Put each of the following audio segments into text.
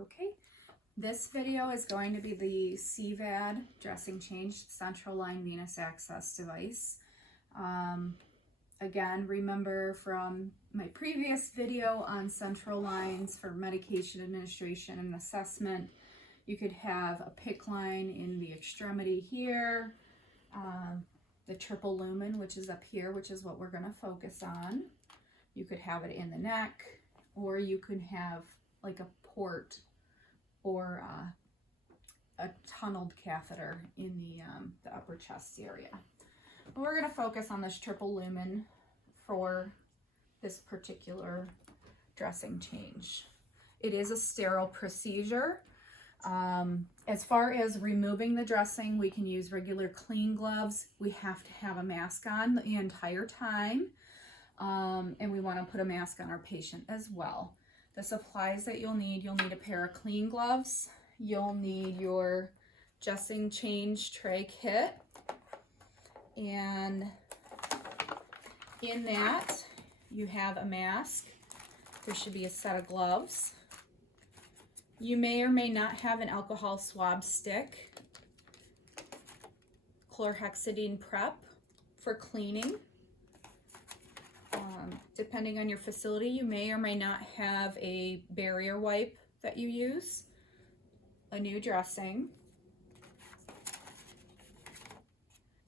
Okay, this video is going to be the CVAD dressing change, Central Venous Access Device. Again, remember from my previous video on central lines for medication administration and assessment, you could have a PICC line in the extremity here, the triple lumen, which is up here, which is what we're going to focus on. You could have it in the neck, or you could have like a port or a tunneled catheter in the upper chest area. But we're going to focus on this triple lumen for this particular dressing change. It is a sterile procedure. As far as removing the dressing, we can use regular clean gloves. We have to have a mask on the entire time, and we want to put a mask on our patient as well. The supplies that you'll need a pair of clean gloves. You'll need your dressing change tray kit, and in that you have a mask. There should be a set of gloves. You may or may not have an alcohol swab stick, chlorhexidine prep for cleaning. Depending on your facility, you may or may not have a barrier wipe that you use, a new dressing,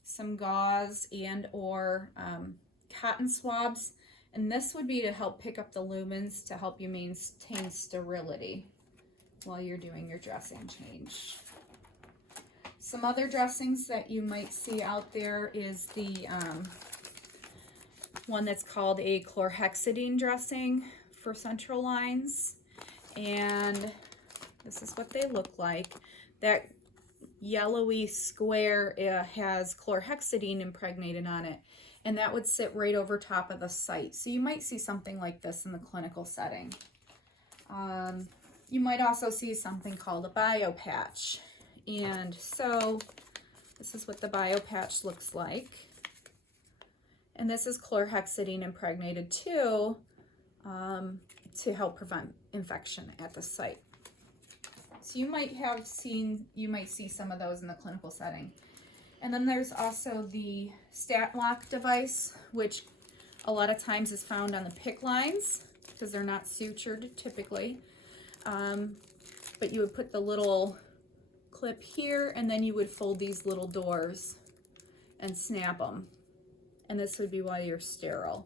some gauze and or cotton swabs, and this would be to help pick up the lumens to help you maintain sterility while you're doing your dressing change. Some other dressings that you might see out there is the one that's called a chlorhexidine dressing for central lines, and this is what they look like. That yellowy square has chlorhexidine impregnated on it, and that would sit right over top of the site. So you might see something like this in the clinical setting. You might also see something called a biopatch, and so this is what the biopatch looks like. And this is chlorhexidine impregnated too, to help prevent infection at the site. So you might see some of those in the clinical setting. And then there's also the stat lock device, which a lot of times is found on the PICC lines because they're not sutured typically. But you would put the little clip here, and then you would fold these little doors and snap them. And this would be while you're sterile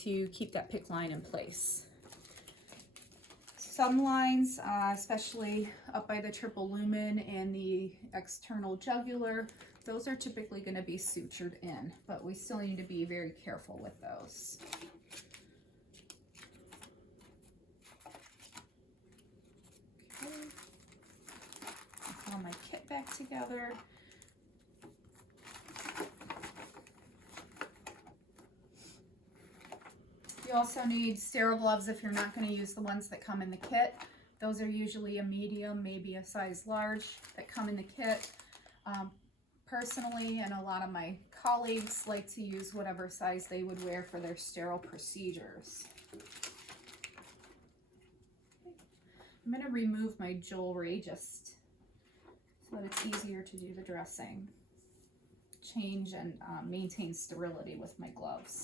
to keep that PICC line in place. Some lines, especially up by the triple lumen and the external jugular, those are typically going to be sutured in, but we still need to be very careful with those. Okay. I'll put my kit back together. You also need sterile gloves if you're not going to use the ones that come in the kit. Those are usually a medium, maybe a size large that come in the kit. Personally, and a lot of my colleagues like to use whatever size they would wear for their sterile procedures. I'm going to remove my jewelry just so that it's easier to do the dressing, change, and maintain sterility with my gloves.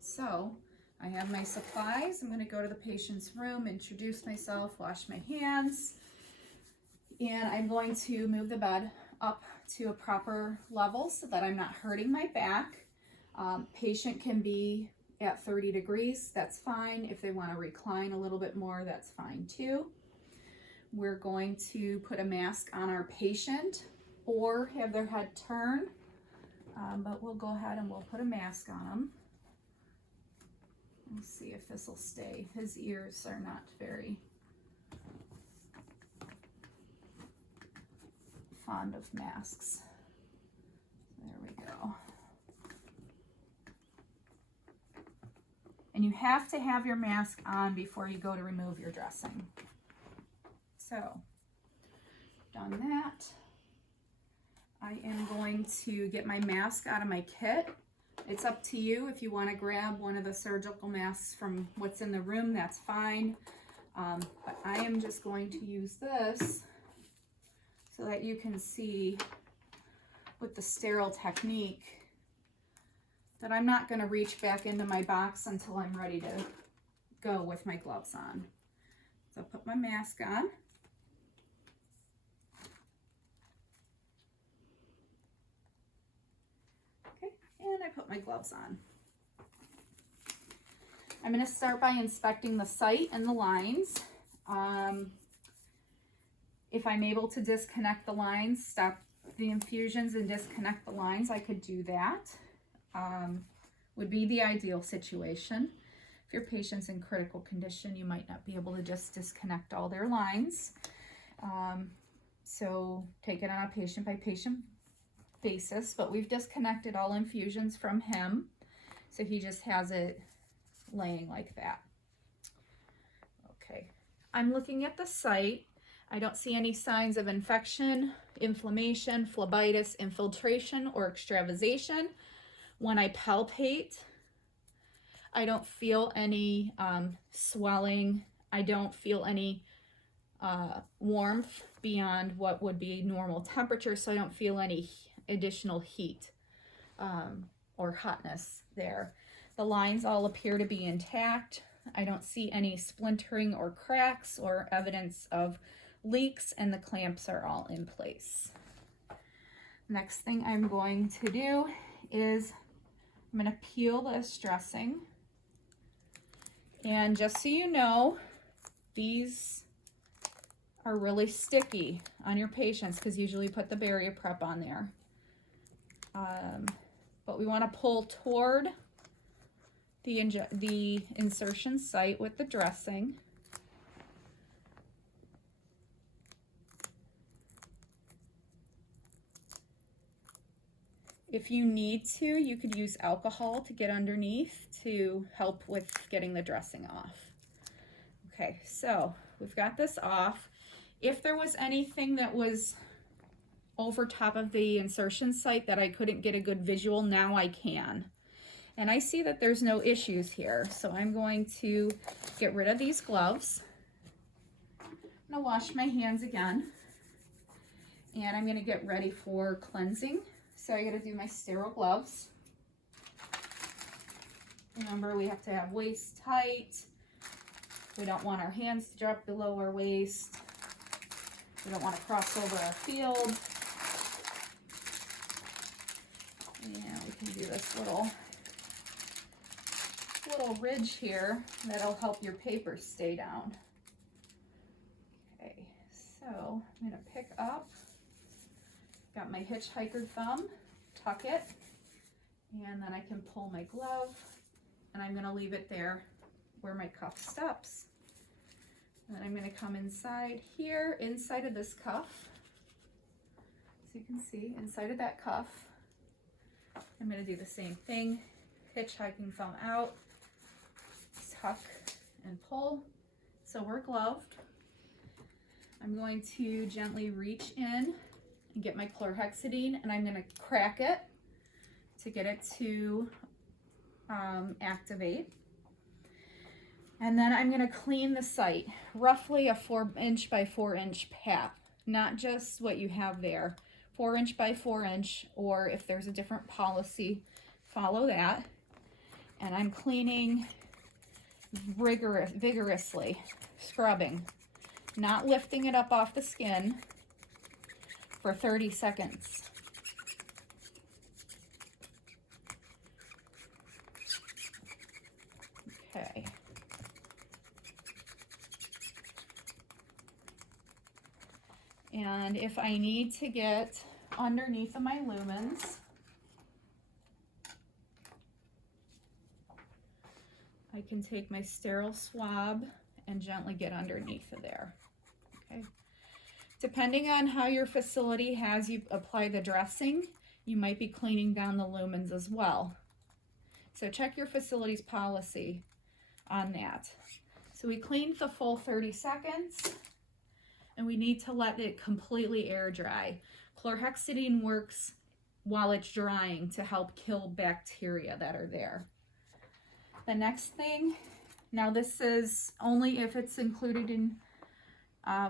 So I have my supplies. I'm going to go to the patient's room, introduce myself, wash my hands, and I'm going to move the bed up to a proper level so that I'm not hurting my back. Patient can be at 30 degrees, that's fine. If they want to recline a little bit more, that's fine too. We're going to put a mask on our patient or have their head turn, but we'll go ahead and we'll put a mask on them. Let's see if this will stay. His ears are not very fond of masks. There we go. And you have to have your mask on before you go to remove your dressing. So, done that. I am going to get my mask out of my kit. It's up to you. If you want to grab one of the surgical masks from what's in the room, that's fine. But I am just going to use this so that you can see with the sterile technique that I'm not going to reach back into my box until I'm ready to go with my gloves on. So I'll put my mask on. Okay, and I put my gloves on. I'm going to start by inspecting the site and the lines. If I'm able to disconnect the lines, stop the infusions and disconnect the lines, I could do that. Would be the ideal situation. If your patient's in critical condition, you might not be able to just disconnect all their lines. So take it on a patient-by-patient basis, but we've disconnected all infusions from him. So he just has it laying like that. Okay, I'm looking at the site. I don't see any signs of infection, inflammation, phlebitis, infiltration, or extravasation. When I palpate, I don't feel any swelling. I don't feel any warmth beyond what would be normal temperature, so I don't feel any additional heat or hotness there. The lines all appear to be intact. I don't see any splintering or cracks or evidence of leaks, and the clamps are all in place. Next thing I'm going to do is I'm going to peel this dressing. And just so you know, these are really sticky on your patients because usually you put the barrier prep on there. But we want to pull toward the insertion site with the dressing. If you need to, you could use alcohol to get underneath to help with getting the dressing off. Okay, so we've got this off. If there was anything that was over top of the insertion site that I couldn't get a good visual, now I can. And I see that there's no issues here, so I'm going to get rid of these gloves. I'm gonna wash my hands again, and I'm gonna get ready for cleansing. So I gotta do my sterile gloves. Remember, we have to have waist tight. We don't want our hands to drop below our waist. We don't want to cross over our field. And we can do this little ridge here that'll help your paper stay down. Okay, so I'm gonna pick up, got my hitchhiker thumb, tuck it, and then I can pull my glove, and I'm gonna leave it there where my cuff stops. And then I'm gonna come inside here, inside of this cuff. So you can see, inside of that cuff, I'm gonna do the same thing, hitchhiking thumb out, tuck and pull, so we're gloved. I'm going to gently reach in and get my chlorhexidine, and I'm gonna crack it to get it to activate. And then I'm gonna clean the site, roughly a 4" by 4" pap, not just what you have there, 4" by 4", or if there's a different policy, follow that. And I'm cleaning vigorously, scrubbing, not lifting it up off the skin for 30 seconds. Okay. And if I need to get underneath of my lumens, I can take my sterile swab and gently get underneath of there. Okay. Depending on how your facility has you apply the dressing, you might be cleaning down the lumens as well. So check your facility's policy on that. So we cleaned the full 30 seconds, and we need to let it completely air dry. Chlorhexidine works while it's drying to help kill bacteria that are there. The next thing, now this is only if it's included in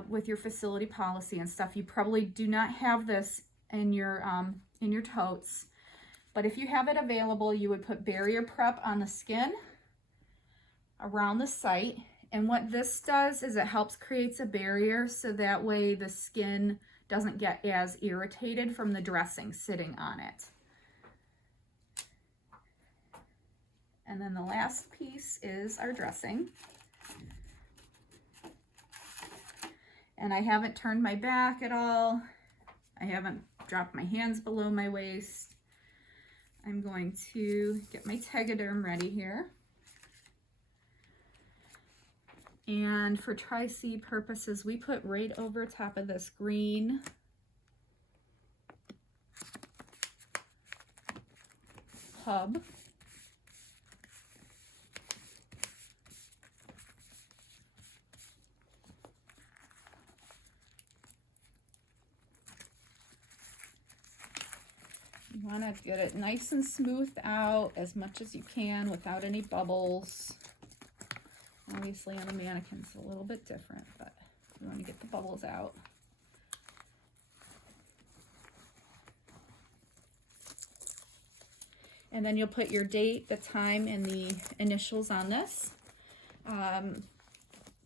with your facility policy and stuff. You probably do not have this in your totes, but if you have it available, you would put barrier prep on the skin around the site. And what this does is it helps creates a barrier so that way the skin doesn't get as irritated from the dressing sitting on it. And then the last piece is our dressing. And I haven't turned my back at all. I haven't dropped my hands below my waist. I'm going to get my Tegaderm ready here. And for Tri-C purposes, we put right over top of this green hub. You want to get it nice and smooth out as much as you can without any bubbles. Obviously on the mannequin it's a little bit different, but you want to get the bubbles out. And then you'll put your date, the time, and the initials on this.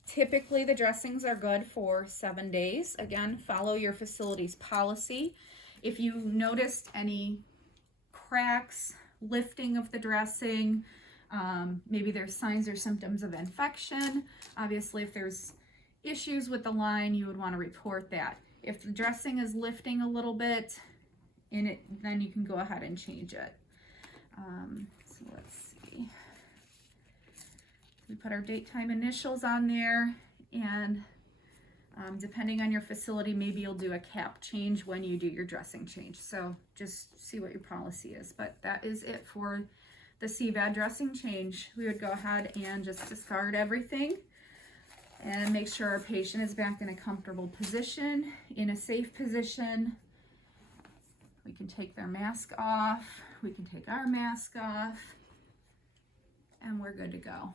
Typically the dressings are good for 7 days. Again, follow your facility's policy. If you noticed any cracks, lifting of the dressing, maybe there's signs or symptoms of infection. Obviously, if there's issues with the line, you would want to report that. If the dressing is lifting a little bit in it, then you can go ahead and change it. So let's see. We put our date, time, initials on there, and depending on your facility, maybe you'll do a cap change when you do your dressing change. So just see what your policy is. But that is it for the CVAD dressing change. We would go ahead and just discard everything and make sure our patient is back in a comfortable position, in a safe position. We can take their mask off. We can take our mask off, and we're good to go.